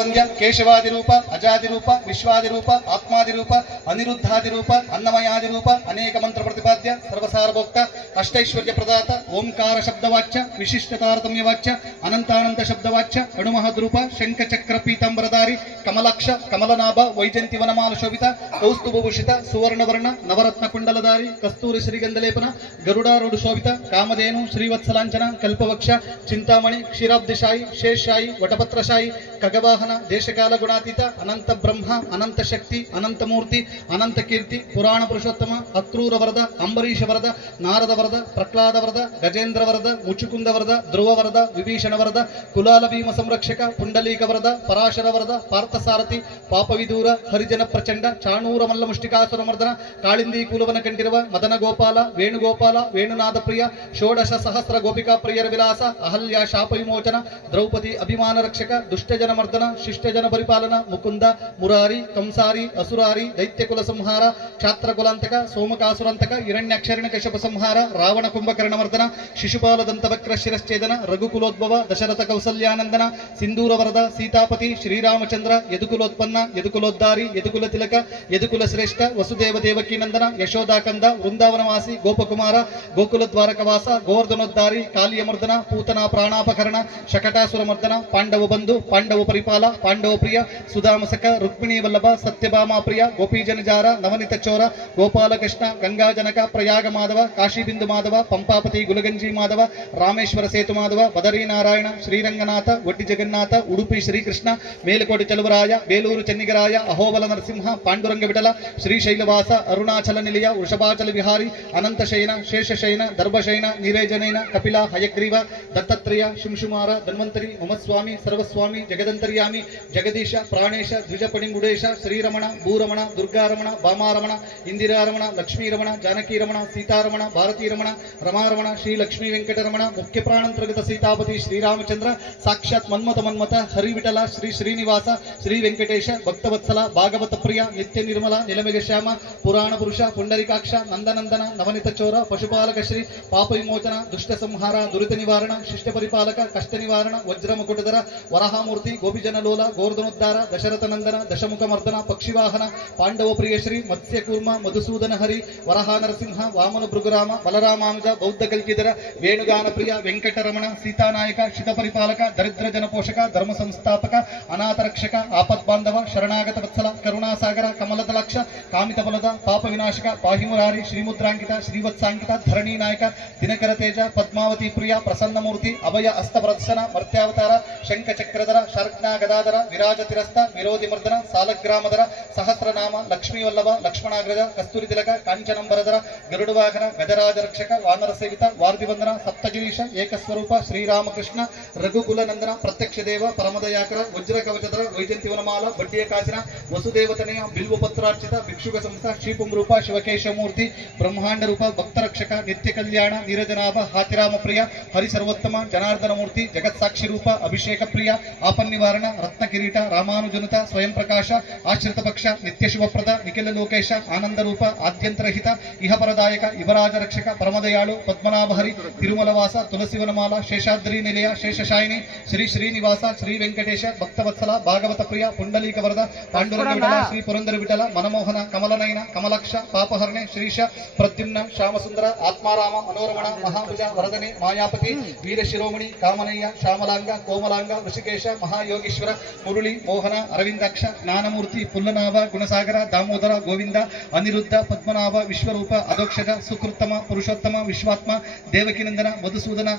ವಂದ್ಯ ಕೇಶವಾದಿರೂಪ, ಅಜಾದಿರೂಪ, ವಿಶ್ವಾದಿರೂಪ, ಆತ್ಮಾದಿರೂಪ, ಅನಿರುದ್ಧಾದಿರೂಪ, ಅನ್ನಮಯಾದಿರೂಪ, ಅನೇಕ ಮಂತ್ರ ಪ್ರತಿಪಾದ್ಯ, ಸರ್ವಸಾರಭೋಕ್ತ, ಅಷ್ಟೈಶ್ವರ್ಯ ಪ್ರದಾತ, ಓಂಕಾರ ಶಬ್ದವಾಚ್ಯ, ವಿಶಿಷ್ಟ ತಾರತಮ್ಯ ವಾಚ್ಯ, ಅನಂತಾನಂತ ಶಬ್ದವಾಚ್ಯ, ಅಣುಮಹದ್ರೂಪ, ಶಂಖಚಕ್ರ ಪೀತಾಂಬರಧಾರಿ, ಕಮಲಾಕ್ಷ, ಕಮಲನಾಭ, ವೈಜಂತಿ ವನಮಾಲ ಶೋಭಿತ, ಕೌಸ್ತುಭಭೂಷಿತ, ಸುವರ್ಣವರ್ಣ, ನವರತ್ನ ಕುಂಡಲಧಾರಿ, ಕಸ್ತೂರಿ ಶ್ರೀಗಂಧಲೇಪನ, ಗರುಡಾರೂಢ ಶೋಭಿತ, ಕಾಮಧೇನು, ಶ್ರೀವತ್ಸಲಾಂಚನ, ಕಲ್ಪವಕ್ಷ, ಚಿಂತಾಮಣಿ, ಕ್ಷೀರಾಬ್ಧಿಶಾಯಿ, ಶೇಷಾಯಿ, ವಟಪತ್ರಶಾಯಿ, ಖಗವಾಹನ ದೇಶಕಾಲ ಗುಣಾತೀತ ಅನಂತ ಬ್ರಹ್ಮ ಅನಂತ ಶಕ್ತಿ ಅನಂತ ಮೂರ್ತಿ ಅನಂತ ಕೀರ್ತಿ ಪುರಾಣ ಪುರುಷೋತ್ತಮ ಅಕ್ರೂರ ವರದ ಅಂಬರೀಷ ವರದ ನಾರದ ವರದ ಪ್ರಹ್ಲಾದ ವರದ ಗಜೇಂದ್ರ ವರದ ಮುಚುಕುಂದ ವರದ ಧ್ರುವ ವರದ ವಿಭೀಷಣ ವರದ ಕುಲಾಲ ಭೀಮ ಸಂರಕ್ಷಕ ಪುಂಡಲೀಕ ವರದ ಪರಾಶರ ವರದ ಪಾರ್ಥಸಾರಥಿ ಪಾಪವಿದೂರ ಹರಿಜನ ಪ್ರಚಂಡ ಚಾಣೂರ ಮಲ್ಲ ಮುಷ್ಟಿಕಾಸುರ ಮರ್ದನ ಕಾಳಿಂದಿ ಕುಲವನ ಕಂಡಿರುವ ಮದನ ಗೋಪಾಲ ವೇಣುಗೋಪಾಲ ವೇಣುನಾಥ ಪ್ರಿಯ ಷೋಡಶ ಸಹಸ್ರ ಗೋಪಿಕಾ ಪ್ರಿಯರ ವಿಲಾಸ ಅಹಲ್ಯ ಶಾಪ ವಿಮೋಚನ ದ್ರೌಪದಿ ಅಭಿಮಾನ ರಕ್ಷಕ ದುಷ್ಟಜನ ಮರ್ದನ ಶಿಷ್ಟಜನ ಪರಿಪಾಲನ ಮುಕುಂದ ಮುರಾರಿ ಕಂಸಾರಿ ಅಸುರಾರಿ ದೈತ್ಯಕುಲ ಸಂಹಾರ ಕ್ಷಾತ್ರಕುಲಾಂತಕ ಸೋಮಕಾಸುರಂತಕ ಹಿರಣ್ಯಾಕ್ಷರಿಣ ಕಶ್ಯಪ ಸಂಹಾರ ರಾವಣ ಕುಂಭಕರ್ಣ ಮರ್ದನ ಶಿಶುಪಾಲ ದಂತವಕ್ರ ಶಿರಶ್ಚೇದನ ರಘುಕುಲೋದ್ಭವ ದಶರಥ ಕೌಸಲ್ಯಾನಂದನ ಸಿಂಧೂರ ವರದ ಸೀತಾಪತಿ ಶ್ರೀರಾಮಚಂದ್ರ ಯದುಕುಲೋತ್ಪನ್ನ ಯದುಕುಲೋದ್ಧಾರಿ ಯದುಕುಲ ತಿಲಕ ಯದುಕುಲ ಶ್ರೇಷ್ಠ ವಸುದೇವ ದೇವಕಿ ನಂದನ ಯಶೋದಾಕಂದ ವೃಂದಾವನವಾಸಿ ಗೋಪಕುಮಾರ ಗೋಕುಲ ದ್ವಾರಕವಾಸ ಗೋವರ್ಧನೋದ್ಧಾರಿ ಕಾಲಿಯ ಮರ್ದನ ಪೂತನ ಪ್ರಾಣಾಪಕರಣ ಶಕಟಾಸುರ ಮರ್ದನ ಪಾಂಡವ ಬಂಧು ಪಾಂಡವ ಪರಿಪಾಲ ಪಾಂಡವ ಪ್ರಿಯ ಸುಧಾಮಸಕ ರುಕ್ಮಿಣಿ ವಲ್ಲಭ ಸತ್ಯಭಾಮಾ ಪ್ರಿಯ ಗೋಪೀಜನಜಾರ ನವನಿತ ಚೋರ ಗೋಪಾಲಕೃಷ್ಣ ಗಂಗಾಜನಕ ಪ್ರಯಾಗ ಮಾಧವ ಕಾಶಿಬಿಂದು ಮಾಧವ ಪಂಪಾಪತಿ ಗುಲಗಂಜಿ ಮಾಧವ ರಾಮೇಶ್ವರ ಸೇತು ಮಾಧವ ಬದರಿ ನಾರಾಯಣ ಶ್ರೀರಂಗನಾಥ ಒಡ್ಡಿ ಜಗನ್ನಾಥ ಉಡುಪಿ ಶ್ರೀಕೃಷ್ಣ ಮೇಲುಕೋಟೆ ಚಲುವರಾಯ ಬೇಲೂರು ಚೆನ್ನಿಗರಾಯ ಅಹೋಬಲ ನರಸಿಂಹ ಪಾಂಡುರಂಗ ವಿಠಲ ಶ್ರೀಶೈಲವಾಸ ಅರುಣಾಚಲ ನಿಲಯ ವೃಷಭಾಚಲ ವಿಹಾರಿ ಅನಂತಶಯನ ಶೇಷಶಯನ ದರ್ಭಶಯನ ನೀರೇಜನೈನ ಕಪಿಲ ಹಯಗ್ರೀವ ದತ್ತಾತ್ರೇಯ ಶುಂಶುಮಾರ ಧನ್ವಂತರಿ ಮಮಸ್ವಾಮಿ ಸರ್ವಸ್ವಾಮಿ ಜಗದಂತರ್ಯಾಮಿ ಜಗದೀಶ ಪ್ರಾಣೇಶ ದ್ವಿಜಪಣಿಂಗುಡೇಶ ಶ್ರೀರಮಣ ಭೂರಮಣ ದುರ್ಗಾರಮಣ ಭಾಮಾರಮಣ ಇಂದಿರಾರಮಣ ಲಕ್ಷ್ಮೀರಮಣ ಜಾನಕೀರಮಣ ಸೀತಾರಮಣ ಭಾರತೀರಮಣ ರಮಾರಮಣ ಶ್ರೀ ಲಕ್ಷ್ಮೀ ವೆಂಕಟರಮಣ ಮುಖ್ಯ ಪ್ರಾಣಂತರ್ಗತ ಸೀತಾಪತಿ ಶ್ರೀರಾಮಚಂದ್ರ ಸಾಕ್ಷಾತ್ ಮನ್ಮಥ ಶ್ರೀ ಶ್ರೀ ಶ್ರೀನಿವಾಸ ಶ್ರೀ ವೆಂಕಟೇಶ ಭಕ್ತವತ್ಸಲ ಭಾಗವತ ಪ್ರಿಯ ನಿತ್ಯ ನಿರ್ಮಲ ನಿಲಮೆಗ ಶ್ಯಾಮ ಪುರಾಣ ಪುರುಷ ಪುಂಡರಿಕಾಕ್ಷ ನಂದನಂದನ ನವನಿತ ಚೋರ ಪಶುಪಾಲಕ ಶ್ರೀ ಪಾಪ ವಿಮೋಚನ ದುಷ್ಟ ಸಂಹಾರ ದುರಿತ ನಿವಾರಣ ಶಿಷ್ಟ ಪರಿಪಾಲಕ ಕಷ್ಟ ನಿವಾರಣ ವಜ್ರ ಮುಕುಟಧರ ವರಹಾಮೂರ್ತಿ ಗೋಪಿಜನ ಲೋಲ ಗೋರ್ಧನೋದ್ಧಾರ ದಶರಥ ನಂದನ ದಶಮುಖ ಮರ್ದನ ಪಕ್ಷಿವಾಹನ ಪಾಂಡವ ಪ್ರಿಯ ಶ್ರೀ ಮತ್ಸ್ಯ ಕೂರ್ಮ ಮಧುಸೂದನ ಹರಿ ವರಹ ನರಸಿಂಹ ವಾಮನ ಭೃಗುರಾಮ ಬಲರಾಮಾಂಜ ಬೌದ್ಧ ಕಲ್ಕಿದರ ವೇಣುಗಾನ ಪ್ರಿಯ ವೆಂಕಟರಮಣ ಸೀತಾನಾಯಕ ಶಿತ ಪರಿಪಾಲಕ ದರಿದ್ರ ಜನಪೋಷಕ ಧರ್ಮ ಸಂಸ್ಥಾಪಕ ಅನಾಥ ರಕ್ಷಕ ಆಪತ್ ಬಾಂಧವ ಶರಣಾಗತ ವತ್ಸಲ ಕರುಣಾಸಾಗರ ಕಮಲದಲಾಕ್ಷ ಕಾಮಿತ ಬಲದ ಪಾಪ ವಿನಾಶಕ ಪಾಹಿಮುರಾರಿ ಶ್ರೀಮುದ್ರಾಂಕಿತ ಶ್ರೀವತ್ಸಾಂಕಿತ ಧರಣಿ ನಾಯಕ ದಿನಕರ ತೇಜ ಪದ್ಮಾವತಿ ಪ್ರಿಯ ಪ್ರಸನ್ನ ಮೂರ್ತಿ ಅಭಯ ಹಸ್ತ ಪ್ರದರ್ಶನ ಮರ್ತ್ಯಾವತಾರ ಶಂಖ ಚಕ್ರಧರ ಶರ್ಜ್ಞ ಗದಾಧರ ವಿರಾಜ ತಿರಸ್ತ ವಿರೋಧಿ ಮರ್ದನ ಸಾಲಗ್ರಾಮಧರ ಸಹಸ್ರನಾಮ ಲಕ್ಷ್ಮೀ ವಲ್ಲಭ ಲಕ್ಷ್ಮಣಾಗ್ರಜ ಕಸ್ತೂರಿ ತಿಲಕ ಕಾಂಚನಂಬರಧರ ಗರುಡವಾಹನ ಗಜರಾಜ ರಕ್ಷಕ ವಾನರ ಸೇವಿತ ವಾರ್ಧಿವಂದನ ಸಪ್ತಗಿರೀಶ ಏಕಸ್ವರೂಪ ಶ್ರೀರಾಮಕೃಷ್ಣ ರಘುಕುಲ ನಂದನ ಪ್ರತ್ಯಕ್ಷ ದೇವ ಪರಮದಯಾಕರ ವಜ್ರ ಕವಚಧರ ವೈಜಂತಿವನಮಾಲ ಬಡ್ಡಿಯ ಕಾಸಿನ ವಸುದೇವತನೆಯ ಬಿಲ್ವಪತ್ರಾರ್ಚಿತ ಭಿಕ್ಷುಕ ಸಂಸ್ಥಾ ಶ್ರೀಪುಂರೂಪ ಶಿವಕೇಶ ಮೂರ್ತಿ ಬ್ರಹ್ಮಾಂಡ ರೂಪ ಭಕ್ತರಕ್ಷಕ ನಿತ್ಯ ಕಲ್ಯಾಣ ನೀರಜನಾಭ ಹಾತಿರಾಮ ಪ್ರಿಯ ಹರಿಸರ್ವೋತ್ತಮ ಜನಾರ್ದನ ಮೂರ್ತಿ ಜಗತ್ಸಾಕ್ಷಿ ರೂಪ ಅಭಿಷೇಕ ಪ್ರಿಯ ಆಪನ್ನಿವಾರಣ ರತ್ನ ಕಿರೀಟ ರಾಮಾನುಜನುತ ಸ್ವಯಂ ಪ್ರಕಾಶ ಆಶ್ರಿತ ಪಕ್ಷ ನಿತ್ಯ ಶುಭಪ್ರದ ನಿಖಿಲ ಲೋಕೇಶ ಆನಂದ ರೂಪ ಆದ್ಯಂತರಹಿತ ಇಹಪರದಾಯಕ ಯುವರಾಜ ರಕ್ಷಕ ಪರಮದಯಾಳು ಪದ್ಮನಾಭಹರಿ ತಿರುಮಲವಾಸ ತುಳಸಿವನಮಾಲ ಶೇಷಾದ್ರಿ ನಿಲಯ ಶೇಷಶಾಯಿನಿ ಶ್ರೀ ಶ್ರೀನಿವಾಸ ಶ್ರೀ ವೆಂಕಟೇಶ ಭಕ್ತವತ್ಸಲ ಭಾಗವತ ಪ್ರಿಯ ಪುಂಡಲೀಕ ವರದ ಪಾಂಡುರಂಗ ವಿಠಲ ಶ್ರೀ ಪುರಂದರ ವಿಠಲ ಮನಮೋಹನ ಕಮಲನಯನ ಕಮಲಕ್ಷ ಪಾಪಹರಣೆ ಶ್ರೀಶ ಪ್ರದ್ಯುಮ್ನ ಶ್ಯಾಮಸುಂದರ ಆತ್ಮಾರಾಮ ಮನೋರಮಣ ಮಹಾಭುಜ ವರದನೆ ಮಾಯಾಪತಿ ವೀರಶಿರೋಮಣಿ ಕಾಮನಯ್ಯ ಶ್ಯಾಮಲಾಂಗ ಕೋಮಲಾಂಗ ಋಷಿಕೇಶ ಮಹಾಯೋಗೀಶ್ವರ ಮುರುಳಿ ಮೋಹನ ಅರವಿಂದಾಕ್ಷ ಜ್ಞಾನಮೂರ್ತಿ ಪುಲ್ಲನಾಭ ಗುಣಸಾಗರ ದಾಮೋದರ ಗೋವಿಂದ ಅನಿರುದ್ಧ ಪದ್ಮನಾಭ ವಿಶ್ವರೂಪ ಅಧೋಕ್ಷಜ ಸುಕೃತ್ತಮ ಪುರುಷೋತ್ತಮ ವಿಶ್ವಾತ್ಮ ದೇವಕಿನಂದನ ಮಧುಸೂದನ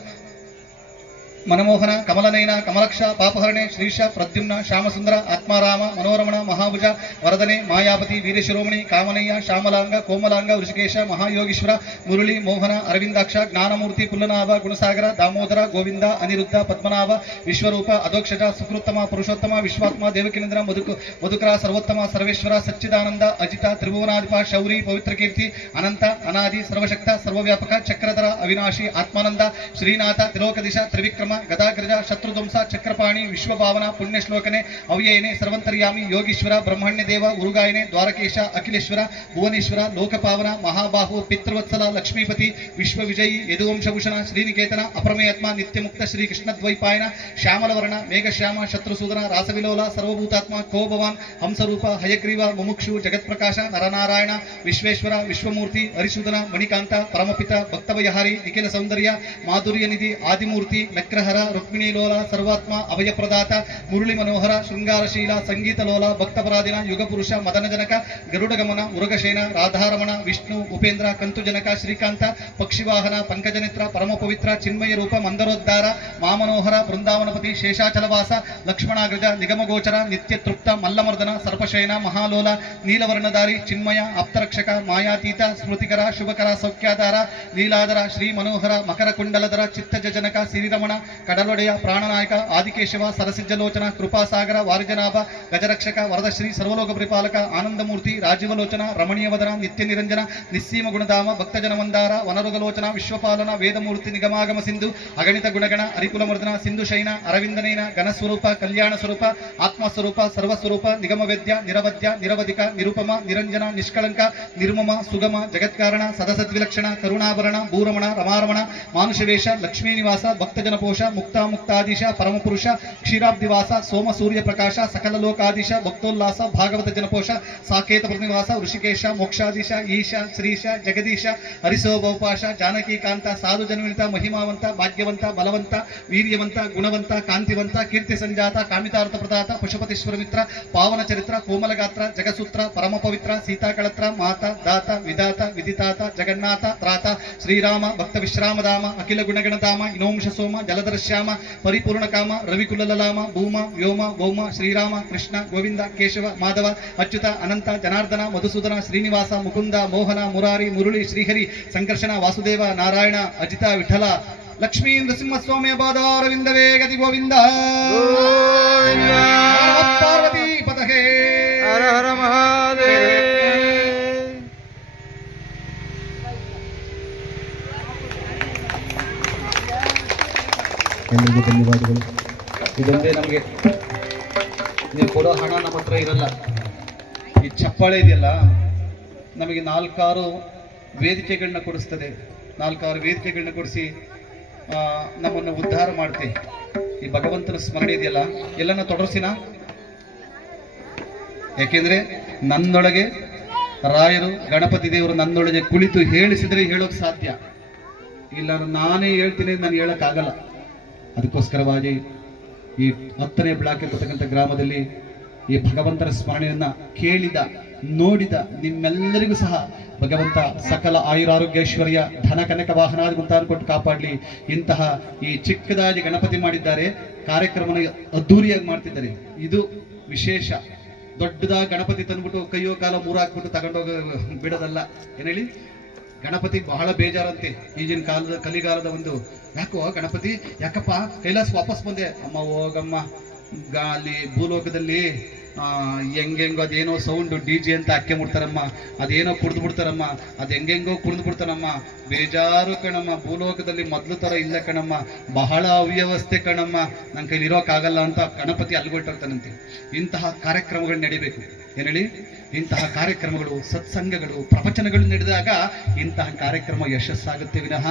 ಮನಮೋಹನ ಕಮಲನಯನ ಕಮಲಕ್ಷ ಪಾಪಹರಣೆ ಶ್ರೀಶ ಪ್ರದ್ಯುಮ್ನ ಶ್ಯಾಮಸುಂದರ ಆತ್ಮಾರಾಮ ಮನೋರಮಣ ಮಹಾಭುಜ ವರದನೆ ಮಾಯಾಪತಿ ವೀರಶಿರೋಮಣಿ ಕಾಮನಯ್ಯ ಶ್ಯಾಮಲಾಂಗ ಕೋಮಲಾಂಗ ಋಷಿಕೇಶ ಮಹಾಯೋಗೀಶ್ವರ ಮುರುಳಿ ಮೋಹನ ಅರವಿಂದಾಕ್ಷ ಜ್ಞಾನಮೂರ್ತಿ ಪುಲ್ಲನಾಭ ಗುಣಸಾಗರ ದಾಮೋದರ ಗೋವಿಂದ ಅನಿರುದ್ಧ ಪದ್ಮನಾಭ ವಿಶ್ವರೂಪ ಅಧೋಕ್ಷಜ ಸುಕೃತ್ತಮ ಪುರುಷೋತ್ತಮ ವಿಶ್ವಾತ್ಮ ದೇವಕಿನಂದನ ಮಧುಕರ ಸರ್ವೋತ್ತಮ ಸರ್ವೇಶ್ವರ ಸಚ್ಚಿದಾನಂದ ಅಜಿತ ತ್ರಿಭುವನಾಧಿಪ ಶೌರಿ ಪವಿತ್ರ ಕೀರ್ತಿ ಅನಂತ ಅನಾದಿ ಸರ್ವಶಕ್ತ ಸರ್ವವ್ಯಾಪಕ ಚಕ್ರಧರ ಅವಿನಾಶಿ ಆತ್ಮಾನಂದ ಶ್ರೀನಾಥ ತ್ರಿಲೋಕದಿಶ ತ್ರಿವಿಕ್ರಮ ಗದಾಗ್ರಜ ಶತ್ರುಧ್ವಂಸ ಚಕ್ರಪಾಣಿ ವಿಶ್ವಭಾವನ ಪುಣ್ಯಶ್ಲೋಕನೆ ಅವ್ಯಯನೆ ಸರ್ವಂತರ್ಯಾಮಿ ಯೋಗೀಶ್ವರ ಬ್ರಹ್ಮಣ್ಯ ದೇವ ಉರುಗಾಯನೆ ದ್ವಾರಕೇಶ ಅಖಿಲೇಶ್ವರ ಭುವನೇಶ್ವರ ಲೋಕಪಾವನ ಮಹಾಬಾಹು ಪಿತೃವತ್ಸಲ ಲಕ್ಷ್ಮೀಪತಿ ವಿಶ್ವವಿಜಯಿ ಯದುವಂಶಭೂಷಣ ಶ್ರೀನಿಕೇತನ ಅಪ್ರಮೇಯಾತ್ಮ ನಿತ್ಯಮುಕ್ತ ಶ್ರೀ ಕೃಷ್ಣದ್ವೈಪಾಯನ ಶ್ಯಾಮಲವರ್ಣ ಮೇಘಶ್ಯಾಮ ಶತ್ರುಸೂದನ ರಾಸವಿಲೋಲ ಸರ್ವಭೂತಾತ್ಮ ಕೋ ಭವಾನ್ ಹಂಸರೂಪ ಹಯಗ್ರೀವ ಮುಮುಕ್ಷು ಜಗತ್ಪ್ರಕಾಶ ನರನಾರಾಯಣ ವಿಶ್ವೇಶ್ವರ ವಿಶ್ವಮೂರ್ತಿ ಹರಿಸೂದನ ಮಣಿಕಾಂತ ಪರಮಪಿತ ಭಕ್ತವಯಹಾರಿ ನಿಖಿಲ ಸೌಂದರ್ಯ ಮಾಧುರ್ಯ ನಿಧಿ ಆದಿಮೂರ್ತಿ ನಕ್ರ ಚಂದ್ರಹರ ರುಕ್ಮಿಣಿ ಲೋಲ ಸರ್ವಾತ್ಮ ಅಭಯಪ್ರದಾತ ಮುರಳಿ ಮನೋಹರ ಶೃಂಗಾರಶೀಲ ಸಂಗೀತ ಲೋಲ ಭಕ್ತಪರಾಧಿನ ಯುಗಪುರುಷ ಮದನಜನಕ ಗರುಡಗಮನ ಮುರುಘಶೇನ ರಾಧಾರಮಣ ವಿಷ್ಣು ಉಪೇಂದ್ರ ಕಂತುಜನಕ ಶ್ರೀಕಾಂತ ಪಕ್ಷಿವಾಹನ ಪಂಕಜನೇತ್ರ ಪರಮ ಪವಿತ್ರ ಚಿನ್ಮಯ ರೂಪ ಮಂದರೋದ್ಧಾರ ಮಾಮನೋಹರ ಬೃಂದಾವನಪತಿ ಶೇಷಾಚಲವಾಸ ಲಕ್ಷ್ಮಣಾಗ್ರಜ ನಿಗಮಗೋಚರ ನಿತ್ಯ ತೃಪ್ತ ಮಲ್ಲಮರ್ದನ ಸರ್ಪಶಯನ ಮಹಾಲೋಲ ನೀಲವರ್ಣಧಾರಿ ಚಿನ್ಮಯ ಆಪ್ತರಕ್ಷಕ ಮಾಯಾತೀತ ಸ್ಮೃತಿಕರ ಶುಭಕರ ಸೌಖ್ಯಾಧಾರ ಲೀಲಾಧರ ಶ್ರೀ ಮನೋಹರ ಮಕರ ಕುಂಡಲಧರ ಚಿತ್ತಜನಕ ಸಿರಿರಮಣ ಕಡಲೊಡೆಯ ಪ್ರಾಣನಾಯಕ ಆದಿಕೇಶವ ಸರಸಿಜ್ಜಲೋಚನ ಕೃಪಾಸಾಗರ ವಾರಿಜನಾಭ ಗಜರಕ್ಷಕ ವರದಶ್ರೀ ಸರ್ವಲೋಕ ಪರಿಪಾಲಕ ಆನಂದಮೂರ್ತಿ ರಾಜೀವಲೋಚನ ರಮಣೀಯವದನ ನಿತ್ಯ ನಿರಂಜನ ನಿಸ್ಸೀಮ ಗುಣಧಾಮ ಭಕ್ತಜನ ಮಂದಾರ ವನರುಗಲೋಚನ ವಿಶ್ವಪಾಲನ ವೇದಮೂರ್ತಿ ನಿಗಮಾಗಮ ಸಿಂಧು ಅಗಣಿತ ಗುಣಗಣ ಹರಿಕುಲಮರ್ದನ ಸಿಂಧು ಶೈನ ಅರವಿಂದನೈನ ಘನಸ್ವರೂಪ ಕಲ್ಯಾಣ ಸ್ವರೂಪ ಆತ್ಮಸ್ವರೂಪ ಸರ್ವಸ್ವರೂಪ ನಿಗಮವೇದ್ಯ ನಿರವದ್ಯ ನಿರವಧಿಕ ನಿರುಪಮ ನಿರಂಜನ ನಿಷ್ಕಳಂಕ ನಿರ್ಮಮ ಸುಗಮ ಜಗತ್ಕಾರಣ ಸದಸದ್ವಿಲಕ್ಷಣ ಕರುಣಾಭರಣ ಭೂರಮಣ ರಮಾರಮಣ ಮಾನುಷವೇಶ ಲಕ್ಷ್ಮೀ ನಿವಾಸ ಭಕ್ತಜನಪೋಷ ಮುಕ್ತಾದೀಶ ಪರಮಪುರುಷ ಕ್ಷೀರಾಬ್ದಿವಾಸ ಸೋಮ ಸೂರ್ಯ ಪ್ರಕಾಶ ಸಕಲ ಲೋಕಾದೀಶ ಭಕ್ತೋಲ್ಲಾಸ ಭಾಗವತ ಜನಪೋಷ ಸಾಕೇತ ಪ್ರತಿನಿವಾಸ ಋಷಿಕೇಶ ಮೋಕ್ಷಾದೀಶ ಈಶ ಶ್ರೀಶ ಜಗದೀಶ ಹರಿಸೋಭೌಪಾಶ ಜಾನಕೀಕಾಂತ ಸಾಧು ಜನ್ಮಿತ ಮಹಿಮಾವಂತ ಭಾಗ್ಯವಂತ ಬಲವಂತ ವೀರ್ಯವಂತ ಗುಣವಂತ ಕಾಂತಿವಂತ ಕೀರ್ತಿ ಸಂಜಾತ ಕಾಮಿತಾರ್ಥ ಪ್ರದಾತ ಪಶುಪತೀಶ್ವರ ಮಿತ್ರ ಪಾವನ ಚರಿತ್ರ ಕೋಮಲಗಾತ್ರ ಜಗಸೂತ್ರ ಪರಮ ಪವಿತ್ರ ಸೀತಾಕಳತ್ರ ಮಾತ ದಾತ ವಿಧಾತ ವಿದಿತಾತ ಜಗನ್ನಾಥ ತ್ರಾತ ಶ್ರೀರಾಮ ಭಕ್ತ ವಿಶ್ರಾಮಧಾಮ ಅಖಿಲ ಗುಣಗಣಧಾಮ ಇನೋಂಶ ಸೋಮ ಜಲಧರ ಶ್ಯಾಮ ಪರಿಪೂರ್ಣ ಕಾಮ ರವಿಕುಲಲಾಮ ಭೂಮ ವ್ಯೋಮ ಭೌಮ ಶ್ರೀರಾಮ ಕೃಷ್ಣ ಗೋವಿಂದ ಕೇಶವ ಮಾಧವ ಅಚ್ಯುತ ಅನಂತ ಜನಾರ್ದನ ಮಧುಸೂದನ ಶ್ರೀನಿವಾಸ ಮುಕುಂದ ಮೋಹನ ಮುರಾರಿ ಮುರುಳಿ ಶ್ರೀಹರಿ ಸಂಕರ್ಷಣ ವಾಸುದೇವ ನಾರಾಯಣ ಅಜಿತ ವಿಠಲ ಲಕ್ಷ್ಮೀ ನೃಸಿಂಹಸ್ವಾಮಿ ಪಾದಾರವಿಂದವೇ ಗತಿ ಗೋವಿಂದ ಪಾರ್ವತಿ ಪತಹೇ ಹರ ಹರ ಮಹಾದೇವ. ಎಲ್ಲರಿಗೂ ಧನ್ಯವಾದಗಳು. ಇದೊಂದೇ ನಮಗೆ ನೀವು ಕೊಡೋ ಹಣ ನಮ್ಮ ಹತ್ರ ಇರಲ್ಲ. ಈ ಚಪ್ಪಾಳೆ ಇದೆಯಲ್ಲ ನಮಗೆ 4-6 ವೇದಿಕೆಗಳನ್ನ ಕೊಡಿಸ್ತದೆ. 4-6 ವೇದಿಕೆಗಳನ್ನ ಕೊಡಿಸಿ ನಮ್ಮನ್ನು ಉದ್ಧಾರ ಮಾಡುತ್ತೆ. ಈ ಭಗವಂತನ ಸ್ಮರಣೆ ಇದೆಯಲ್ಲ ಎಲ್ಲನ ತೊಡರ್ಸಿನ. ಯಾಕೆಂದ್ರೆ ನನ್ನೊಳಗೆ ರಾಯರು ಗಣಪತಿ ದೇವರು ನನ್ನೊಳಗೆ ಕುಳಿತು ಹೇಳಿಸಿದ್ರೆ ಹೇಳೋಕೆ ಸಾಧ್ಯ ಇಲ್ಲ. ನಾನೇ ಹೇಳ್ತೀನಿ, ನಾನು ಹೇಳೋಕ್ಕಾಗಲ್ಲ. ಅದಕ್ಕೋಸ್ಕರವಾಗಿ ಈ 10ನೇ ಬ್ಲಾಕ್ ಇರತಕ್ಕಂಥ ಗ್ರಾಮದಲ್ಲಿ ಈ ಭಗವಂತನ ಸ್ಮರಣೆಯನ್ನ ಕೇಳಿದ ನೋಡಿದ ನಿಮ್ಮೆಲ್ಲರಿಗೂ ಸಹ ಭಗವಂತ ಸಕಲ ಆಯುರಾರೋಗ್ಯೈಶ್ವರ್ಯ ಧನ ಕನಕ ವಾಹನಾದಿ ಮುಂತಾದ ಕೊಟ್ಟು ಕಾಪಾಡಲಿ. ಇಂತಹ ಈ ಚಿಕ್ಕದಾಗಿ ಗಣಪತಿ ಮಾಡಿದ್ದಾರೆ, ಕಾರ್ಯಕ್ರಮನ ಅದ್ದೂರಿಯಾಗಿ ಮಾಡ್ತಿದ್ದಾರೆ. ಇದು ವಿಶೇಷ. ದೊಡ್ಡದಾಗಿ ಗಣಪತಿ ತಂದ್ಬಿಟ್ಟು ಕೈಯೋ ಕಾಲ ಮೂರಾಕ್ಬಿಟ್ಟು ತಗೊಂಡೋಗ ಬಿಡೋದಲ್ಲ. ಏನ್ ಹೇಳಿ, ಗಣಪತಿ ಬಹಳ ಬೇಜಾರಂತೆ ಈಗಿನ ಕಾಲದ ಕಲಿಗಾಲದ ಒಂದು. ಯಾಕೋ ಗಣಪತಿ ಯಾಕಪ್ಪ ಕೈಲಾಸ ವಾಪಸ್ ಬಂದೆ? ಅಮ್ಮ ಹೋಗಮ್ಮ, ಗಾಲಿ ಭೂಲೋಕದಲ್ಲಿ ಹೆಂಗೆಂಗೋ ಅದೇನೋ ಸೌಂಡು DJ ಅಂತ ಅಕ್ಕೆ ಮುಡ್ತಾರಮ್ಮ, ಅದೇನೋ ಕುಡ್ದು ಬಿಡ್ತಾರಮ್ಮ, ಅದು ಹೆಂಗೆಂಗೋ ಕುಡ್ದು ಬಿಡ್ತಾರಮ್ಮ. ಬೇಜಾರು ಕಣಮ್ಮ, ಭೂಲೋಕದಲ್ಲಿ ಮೊದಲು ಥರ ಇಲ್ಲ ಕಣಮ್ಮ, ಬಹಳ ಅವ್ಯವಸ್ಥೆ ಕಣಮ್ಮ, ನನ್ನ ಕೈಲಿ ಇರೋಕ್ಕಾಗಲ್ಲ ಅಂತ ಗಣಪತಿ ಅಲ್ಗೊಟ್ಟಿರ್ತಾನಂತೆ. ಇಂತಹ ಕಾರ್ಯಕ್ರಮಗಳು ನಡಿಬೇಕು. ಏನ್ ಹೇಳಿ, ಇಂತಹ ಕಾರ್ಯಕ್ರಮಗಳು ಸತ್ಸಂಗಗಳು ಪ್ರವಚನಗಳು ನಡೆದಾಗ ಇಂತಹ ಕಾರ್ಯಕ್ರಮ ಯಶಸ್ಸಾಗುತ್ತೆ ವಿನಃ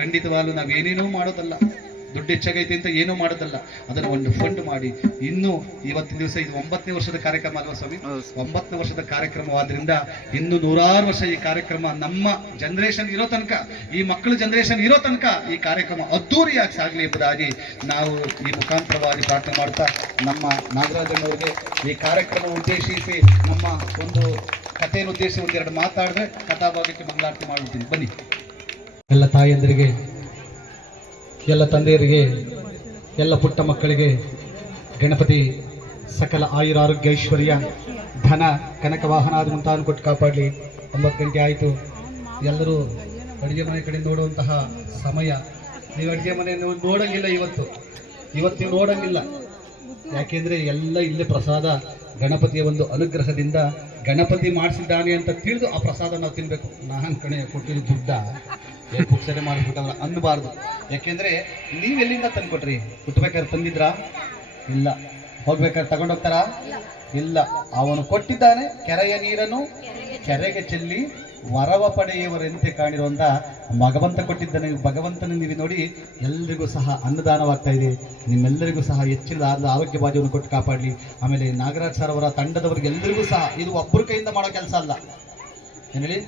ಖಂಡಿತವಾಗ್ಲೂ ನಾವೇನೇನೋ ಮಾಡೋದಲ್ಲ. ದುಡ್ಡು ಹೆಚ್ಚಾಗೈತೆ ಅಂತ ಏನೂ ಮಾಡೋದಲ್ಲ. ಅದನ್ನು ಒಂದು ಫಂಡ್ ಮಾಡಿ ಇನ್ನೂ ಇವತ್ತಿನ ದಿವಸ ಇದು 9ನೇ ವರ್ಷದ ಕಾರ್ಯಕ್ರಮ ಅಲ್ವಾ ಸ್ವಾಮಿ? 9ನೇ ವರ್ಷದ ಕಾರ್ಯಕ್ರಮವಾದ್ರಿಂದ ಇನ್ನು 100 ವರ್ಷ ಈ ಕಾರ್ಯಕ್ರಮ ನಮ್ಮ ಜನರೇಷನ್ ಇರೋ ತನಕ, ಈ ಮಕ್ಕಳ ಜನರೇಷನ್ ಇರೋ ತನಕ ಈ ಕಾರ್ಯಕ್ರಮ ಅದ್ದೂರಿಯಾಗಿ ಸಾಗಲಿ ಎಂಬುದಾಗಿ ನಾವು ಈ ಮುಖಾಂತರವಾಗಿ ಪ್ರಾರ್ಥನೆ ಮಾಡ್ತಾ ನಮ್ಮ ನಾಗರಾಜನವರಿಗೆ ಈ ಕಾರ್ಯಕ್ರಮ ಉದ್ದೇಶಿಸಿ ನಮ್ಮ ಒಂದು ಕಥೆಯನ್ನು ಉದ್ದೇಶಿಸಿ ಒಂದೆರಡು ಮಾತಾಡಿದ್ರೆ ಕಥಾಭಾಗಕ್ಕೆ ಮಂಗಳಾರತಿ ಮಾಡ್ಬಿಡ್ತೀನಿ. ಬನ್ನಿ. ಎಲ್ಲ ತಾಯಂದಿರಿಗೆ, ಎಲ್ಲ ತಂದೆಯರಿಗೆ, ಎಲ್ಲ ಪುಟ್ಟ ಮಕ್ಕಳಿಗೆ ಗಣಪತಿ ಸಕಲ ಆಯುರಾರೋಗ್ಯ ಐಶ್ವರ್ಯ ಧನ ಕನಕ ವಾಹನಾದ ಮುಂತಾದ ಕೊಟ್ಟು ಕಾಪಾಡಲಿ. 9 ಗಂಟೆ ಆಯಿತು. ಎಲ್ಲರೂ ಅಡುಗೆ ಮನೆ ಕಡೆ ನೋಡುವಂತಹ ಸಮಯ. ನೀವು ಅಡುಗೆ ಮನೆ ನೋಡಂಗಿಲ್ಲ ಇವತ್ತು ನೀವು ನೋಡಂಗಿಲ್ಲ. ಯಾಕೆಂದರೆ ಎಲ್ಲ ಇಲ್ಲೇ ಪ್ರಸಾದ ಗಣಪತಿಯ ಒಂದು ಅನುಗ್ರಹದಿಂದ ಗಣಪತಿ ಮಾಡಿಸಿದ್ದಾನೆ ಅಂತ ತಿಳಿದು ಆ ಪ್ರಸಾದ ನಾವು ತಿನ್ನಬೇಕು. ನಾನು ಕಣೆ ಕೊಟ್ಟಿದ್ದು ದುಡ್ಡ ಪುಕ್ಸರೆ ಮಾಡಿಬಿಟ್ಟಲ್ಲ ಅನ್ನಬಾರ್ದು. ಯಾಕೆಂದರೆ ನೀವೆಲ್ಲಿಂದ ತಂದುಕೊಟ್ರಿ? ಹುಟ್ಟಬೇಕಾದ್ರೆ ತಂದಿದ್ರಾ? ಇಲ್ಲ. ಹೋಗ್ಬೇಕಾದ್ರೆ ತಗೊಂಡೋಗ್ತಾರಾ? ಇಲ್ಲ. ಅವನು ಕೊಟ್ಟಿದ್ದಾನೆ. ಕೆರೆಯ ನೀರನ್ನು ಕೆರೆಗೆ ಚೆಲ್ಲಿ ವರವ ಪಡೆಯುವರೆಂತೆ ಕಾಣಿರುವಂತ ಭಗವಂತ ಕೊಟ್ಟಿದ್ದಾನೆ. ಭಗವಂತನ ನೀವು ನೋಡಿ ಎಲ್ಲರಿಗೂ ಸಹ ಅನ್ನದಾನವಾಗ್ತಾ ಇದೆ. ನಿಮ್ಮೆಲ್ಲರಿಗೂ ಸಹ ಹೆಚ್ಚಿನ ಆರೋಗ್ಯ ಭಾಗ್ಯವನ್ನು ಕೊಟ್ಟು ಕಾಪಾಡಲಿ. ಆಮೇಲೆ ನಾಗರಾಜ್ ಸರ್ ಅವರ ತಂಡದವರಿಗೆ ಎಲ್ಲರಿಗೂ ಸಹ ಇದು ಒಬ್ಬರ ಕೈಯಿಂದ ಮಾಡೋ ಕೆಲಸ ಅಲ್ಲ. ಏನ್ ಹೇಳಿ,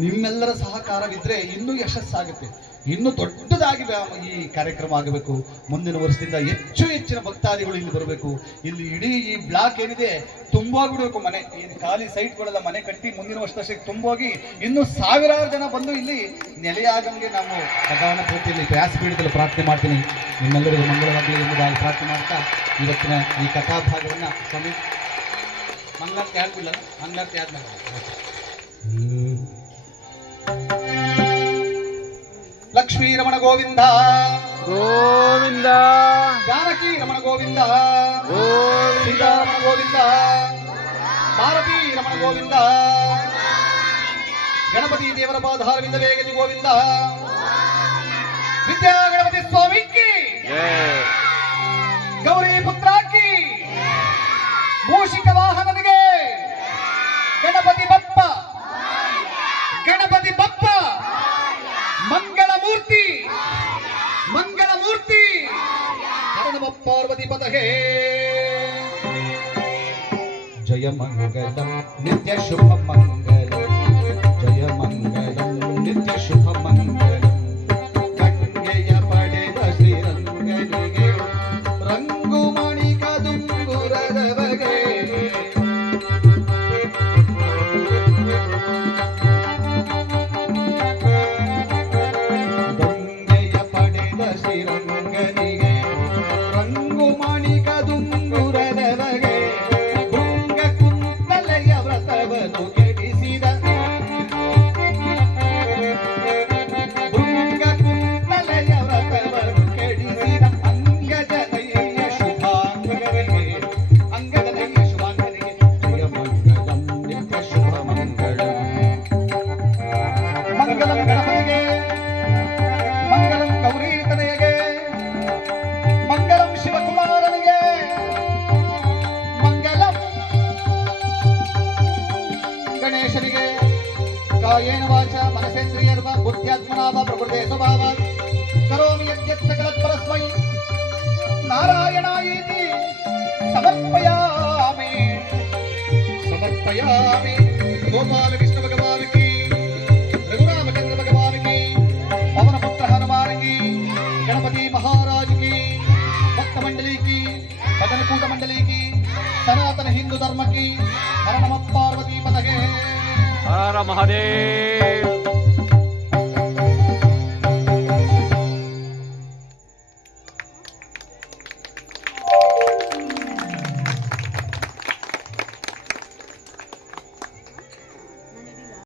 ನಿಮ್ಮೆಲ್ಲರ ಸಹಕಾರವಿದ್ರೆ ಇನ್ನೂ ಯಶಸ್ಸಾಗುತ್ತೆ. ಇನ್ನೂ ದೊಡ್ಡದಾಗಿ ಈ ಕಾರ್ಯಕ್ರಮ ಆಗಬೇಕು. ಮುಂದಿನ ವರ್ಷದಿಂದ ಹೆಚ್ಚು ಹೆಚ್ಚಿನ ಭಕ್ತಾದಿಗಳು ಇಲ್ಲಿ ಬರಬೇಕು. ಇಲ್ಲಿ ಇಡೀ ಈ ಬ್ಲಾಕ್ ಏನಿದೆ ತುಂಬೋಗ್ಬಿಡ್ಬೇಕು. ಮನೆ ಈ ಖಾಲಿ ಸೈಟ್ಗಳೆಲ್ಲ ಮನೆ ಕಟ್ಟಿ ಮುಂದಿನ ವರ್ಷಕ್ಕೆ ತುಂಬೋಗಿ ಇನ್ನೂ ಸಾವಿರಾರು ಜನ ಬಂದು ಇಲ್ಲಿ ನೆಲೆಯಾಗಂಗೆ ನಾವು ಭಗವಾನ ಪೂರ್ತಿಯಲ್ಲಿ ವ್ಯಾಸಪೀಠದಲ್ಲಿ ಪ್ರಾರ್ಥನೆ ಮಾಡ್ತೀನಿ. ನಿಮ್ಮೆಲ್ಲರಿಗೂ ಮಂಗಳವಾಗಲಿ ಎಂಬುದಾಗಿ ಪ್ರಾರ್ಥನೆ ಮಾಡ್ತಾ ಇವತ್ತಿನ ಈ ಕಥಾಭಾಗವನ್ನು ಸ್ವಾಮಿ ಮಂಗಳಾರತಿ ಆಗ್ಬಿಲ್ಲ, ಮಂಗಳಾರತಿ ಆದ್ಮೇಲೆ ಲಕ್ಷ್ಮೀ ರಮಣ ಗೋವಿಂದ ಗೋವಿಂದ ಜಾನಕಿ ರಮಣ ಗೋವಿಂದ ಗೋವಿಂದ ಸೀತಾರಮಣ ಗೋವಿಂದ ಭಾರತೀ ರಮಣ ಗೋವಿಂದ ಗಣಪತಿ ದೇವರ ಪಾದಾರವಿಂದ ವೇಗದಿ ಗೋವಿಂದ ವಿದ್ಯಾ ಗಣಪತಿ ಸ್ವಾಮಿಗೆ ಗೌರಿ ಪುತ್ರಾಕಿ ಮೂಷಿಕ ವಾಹನನಿಗೆ ಗಣಪತಿ ಬಪ್ಪ ಗಣಪತಿ ಬಪ್ಪ ಮಂಗಳ ಮೂರ್ತಿ ಮಂಗಳ ಮೂರ್ತಿ ಹರ ಪಾರ್ವತಿ ಪದಹೇ ಜಯ ಮಂಗಲಂ ನಿತ್ಯ ಶುಭ ಮಂಗಲಂ ಜಯ ಮಂಗಲಂ ನಿತ್ಯ ಶುಭ ಮಂಗಲಂ ಗಂಗೆಯ ಪಡೆದ ಶ್ರೀರಂಗನಿಗೆ ರಂಗು ಮಣಿಕ ದುಂಗುರದ ಬಗೆ ಗಂಗೆಯ ಪಡೆದ ಶ್ರೀರಂಗನಿಗೆ ರಂಗು ಮಣಿಕ ದುಂಗುರದ ಬಗೆ ಭೃಂಗ ಕುಂತಲೆಯ ವ್ರತವನ್ನು ಕೆಡಿಸಿದ ಭೃಂಗ ಕುಂತಲೆಯ ವ್ರತವನ್ನು ಕೆಡಿಸಿದ ಅಂಗದನಯ್ಯ ಶುಭಾಂಗರಿಗೆ ಅಂಗದನಯ್ಯ ಶುಭಾಂಗರಿಗೆ ಜಯ ಮಂಗಲಂ ನಿತ್ಯ ಶುಭ ಮಂಗಳಂ ಮಂಗಲಂ ಗಣಪತಿಗೆ ಮಂಗಲಂ ಗೌರೀತನೆಯಗೆ ಮಂಗಲಂ ಶಿವಕುಮಾರನಿಗೆ ಮಂಗಲಂ ಗಣೇಶನಿಗೆ ಕಾಯೇನ ವಾಚ ಮನಸೇಂದ್ರಿಯರ್ವ ಬುದ್ಧ್ಯಾತ್ಮನಾವ ಪ್ರಕೃತೆ ಸ್ವಭಾವ ಕರೋಮಿ ಯದ್ಯತ್ ಸಕಲತ್ ಪರಸ್ಮೈ ನಾರಾಯಣಾಯೇತಿ ಸಮರ್ಪಯಾಮಿ ಸಮರ್ಪಯಾಮಿ ಗೋಪಾಲ ಕೃಷ್ಣ ಭಗವಾನ್ ಕಿ रघुरामचंद्र भगवान की पवन पुत्र हनुमान की गणपति महाराज की भक्त मंडली की भजन कूट मंडली की सनातन हिंदू धर्म की हर नमः पार्वती पतगे हर महादेव